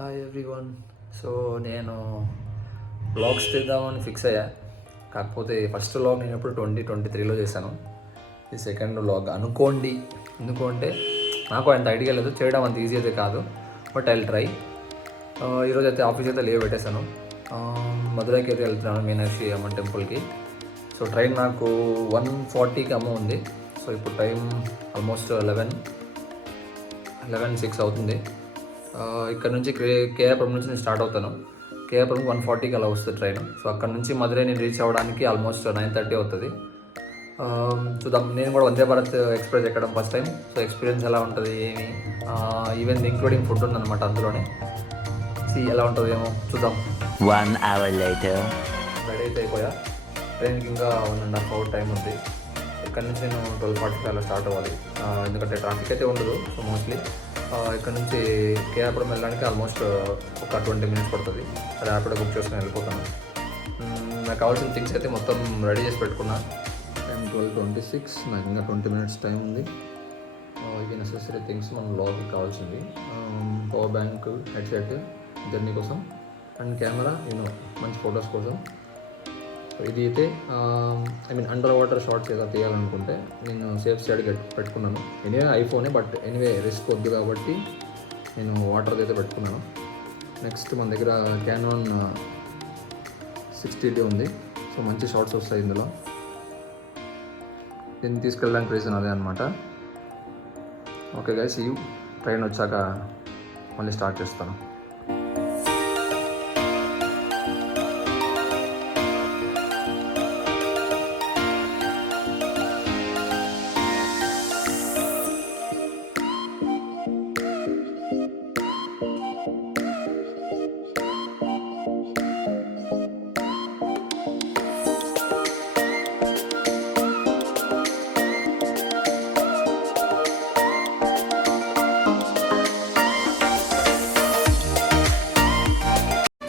Hi everyone. So నేను వ్లాగ్స్ తీద్దామని ఫిక్స్ అయ్యా. కాకపోతే ఫస్ట్ వ్లాగ్ నేను ఎప్పుడు 2023లో చేశాను. ఈ సెకండ్ వ్లాగ్ అనుకోండి. ఎందుకంటే నాకు అంత ఐడియా లేదు, చేయడం అంత ఈజీ అయితే కాదు, బట్ ఐ విల్ ట్రై. ఈరోజు అయితే ఆఫీస్ అయితే లీవ్ పెట్టేశాను. మధురైకి అయితే వెళ్తున్నాను, మీనాక్షి అమ్మ టెంపుల్కి. సో ట్రైన్ నాకు 1:40కి అమ్మ ఉంది. సో ఇప్పుడు టైం ఆల్మోస్ట్ 11:06 అవుతుంది. ఇక్కడ నుంచి కేఆర్పురం నుంచి నేను స్టార్ట్ అవుతాను. కేఆర్పురం 1:40కి అలా వస్తుంది ట్రైన్. సో అక్కడ నుంచి మధురై నేను రీచ్ అవ్వడానికి ఆల్మోస్ట్ 9:30 అవుతుంది. చూద్దాం. నేను కూడా వందే భారత్ ఎక్స్ప్రెస్ ఎక్కడం ఫస్ట్ టైం. సో ఎక్స్పీరియన్స్ ఎలా ఉంటుంది ఏమి, ఈవెన్ ఇంక్లూడింగ్ ఫుడ్ ఉందన్నమాట అందులోనే. ఎలా ఉంటుంది ఏమో చూద్దాం. 1 hour later. రెడీ అయితే అయిపోయా. ట్రైన్కి ఇంకా 1.5 hour టైం ఉంది. ఇక్కడ నుంచి నేను 12:45 అలా స్టార్ట్ అవ్వాలి, ఎందుకంటే ట్రాఫిక్ అయితే ఉండదు. సో మోస్ట్లీ ఇక్కడ నుంచి కేఆర్పురం వెళ్ళడానికి ఆల్మోస్ట్ ఒక 20 minutes పడుతుంది. ర్యాపిడో బుక్ చేసుకుని వెళ్ళిపోతాను. నాకు కావాల్సిన థింగ్స్ అయితే మొత్తం రెడీ చేసి పెట్టుకున్నా. టైం 12:26, నాకు ఇంకా 20 minutes టైం ఉంది. ఇవి నెసెసరీ థింగ్స్ మన బ్లాగ్కి కావాల్సింది: పవర్ బ్యాంక్, హెడ్సెట్ జర్నీ కోసం, అండ్ కెమెరా, మంచి ఫొటోస్ కోసం. ఇది అయితే అండర్ వాటర్ షార్ట్స్ ఏదో తీయాలనుకుంటే నేను సేఫ్ సైడ్ పెట్టుకున్నాను. ఎనీవే ఐఫోనే, బట్ ఎనీవే రిస్క్ వద్దు కాబట్టి నేను వాటర్ది అయితే పెట్టుకున్నాను. నెక్స్ట్ మన దగ్గర క్యానాన్ 60D ఉంది. సో మంచి షార్ట్స్ వస్తాయి ఇందులో. దీన్ని తీసుకెళ్ళడానికి రీజన్ అదే అనమాట. ఓకే గైస్, ఈ ట్రైన్ వచ్చాక మళ్ళీ స్టార్ట్ చేస్తాను.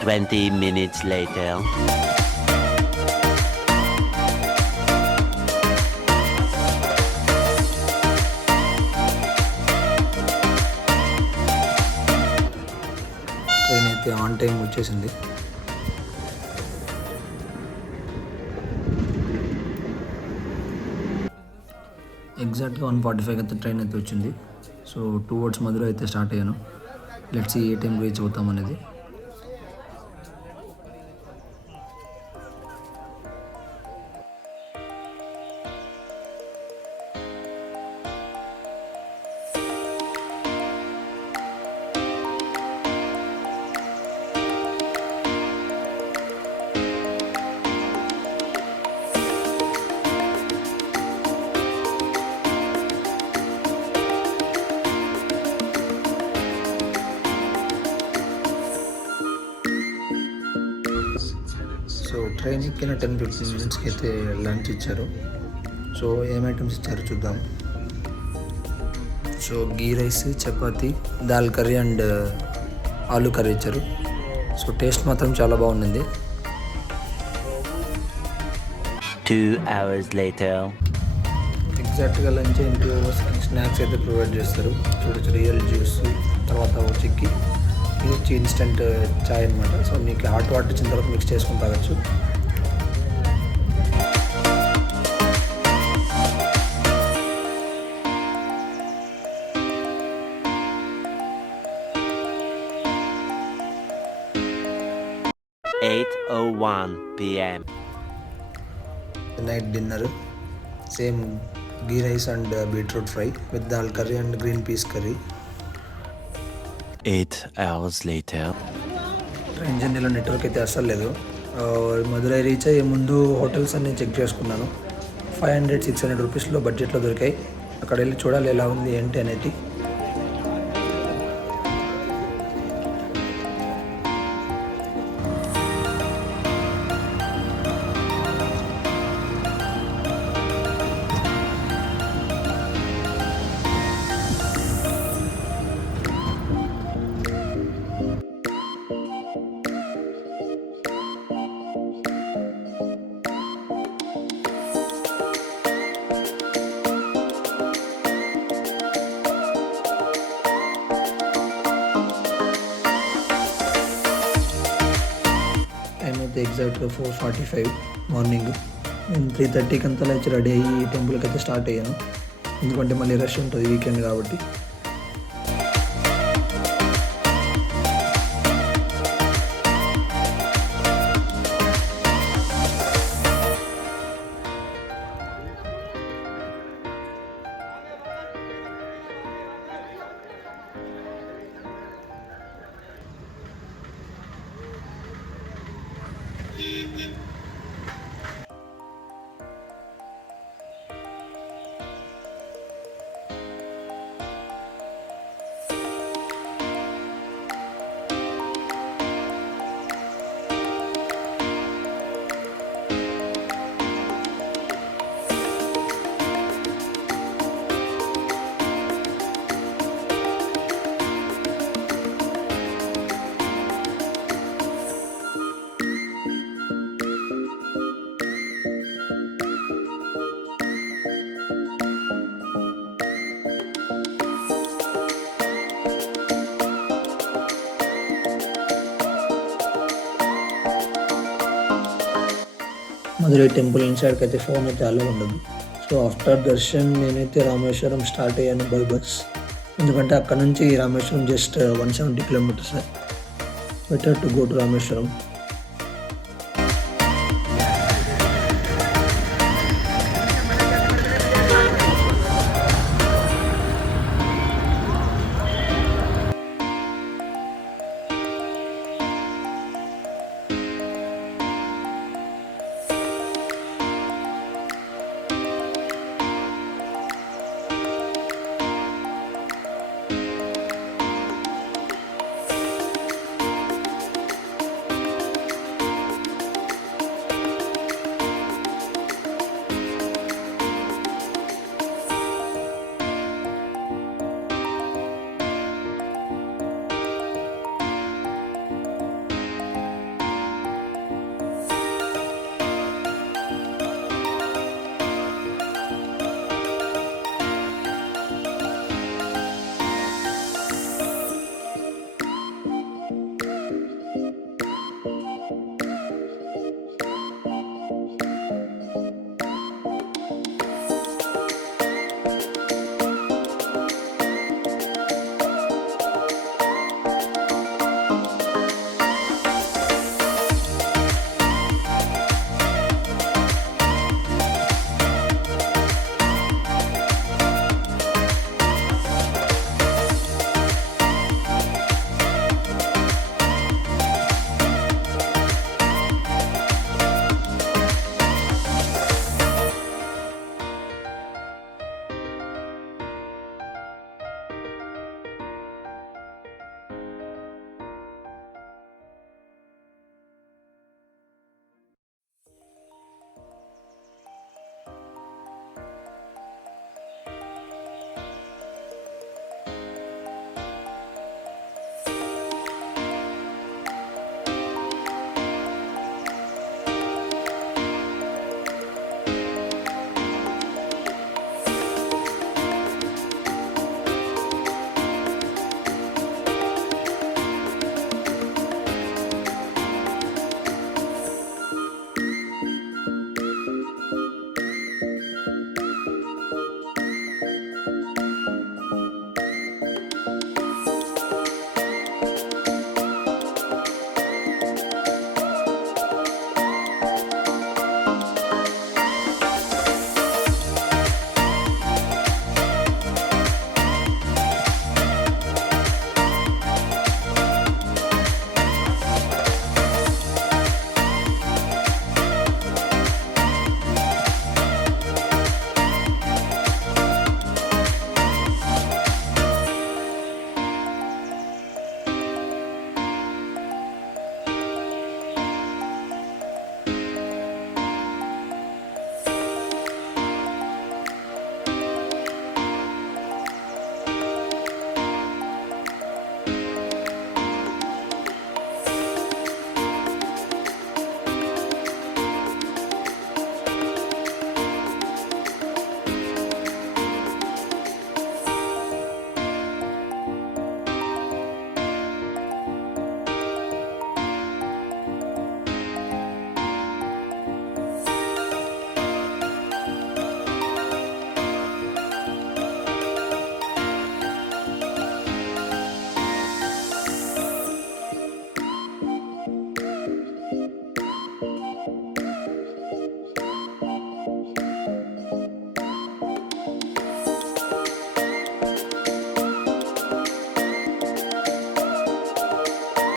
Twenty minutes later. ట్రైన్ అయితే ఆన్ టైం వచ్చేసింది. ఎగ్జాక్ట్గా 1:45 అయితే ట్రైన్ అయితే వచ్చింది. సో టువర్డ్స్ మధుర అయితే స్టార్ట్ అయ్యాను. లెట్స్ ఏ టైం రీచ్ అవుతాం అనేది. సో ట్రైన్ ఎక్కిన 10-15 minutesకి అయితే లంచ్ ఇచ్చారు. సో ఏం ఐటమ్స్ ఇచ్చారో చూద్దాం. సో గీ రైస్, చపాతి, దాల్ కర్రీ అండ్ ఆలూ కర్రీ ఇచ్చారు. సో టేస్ట్ మాత్రం చాలా బాగుంది. 2 hours later. ఎగ్జాక్ట్గా లంచ్ ఇంటూ స్నాక్స్ అయితే ప్రొవైడ్ చేస్తారు. చూడొచ్చు, రియల్ జ్యూస్, తర్వాత చిక్కి, ఇది వచ్చి ఇన్స్టెంట్ చాయ్ అనమాట. సో మీకు హాట్ వాటర్ ఇచ్చిన తర్వాత మిక్స్ చేసుకుని తాగొచ్చు. PM. Night dinner same ghee rice and beetroot fry with dal curry and green peas curry. 8 hours later. Train జర్నీలో నెట్వర్క్ అయితే అస్సలు లేదు. మధురై రీచ్ అయ్యే ముందు హోటల్స్ అన్నీ చెక్ చేసుకున్నాను. 500-600 రూపీస్లో బడ్జెట్లో దొరికాయి. అక్కడ వెళ్ళి చూడాలి ఎలా ఉంది ఏంటి అనేది. అయితే ఎగ్జాక్ట్గా 4:45 మార్నింగ్. నేను 3:30కి అంతా లేచి రెడీ అయ్యి టెంపుల్కి అయితే స్టార్ట్ అయ్యాను, ఎందుకంటే మళ్ళీ రష్ ఉంటుంది వీకెండ్ కాబట్టి. మధురై టెంపుల్ ఇన్సైడ్కి అయితే ఫోన్ అయితే అలో ఉండదు. సో ఆఫ్టర్ దర్శన్ నేనైతే రామేశ్వరం స్టార్ట్ అయ్యాను బై బస్, ఎందుకంటే అక్కడ నుంచి రామేశ్వరం జస్ట్ 170 kilometres. Better to go to Rameswaram.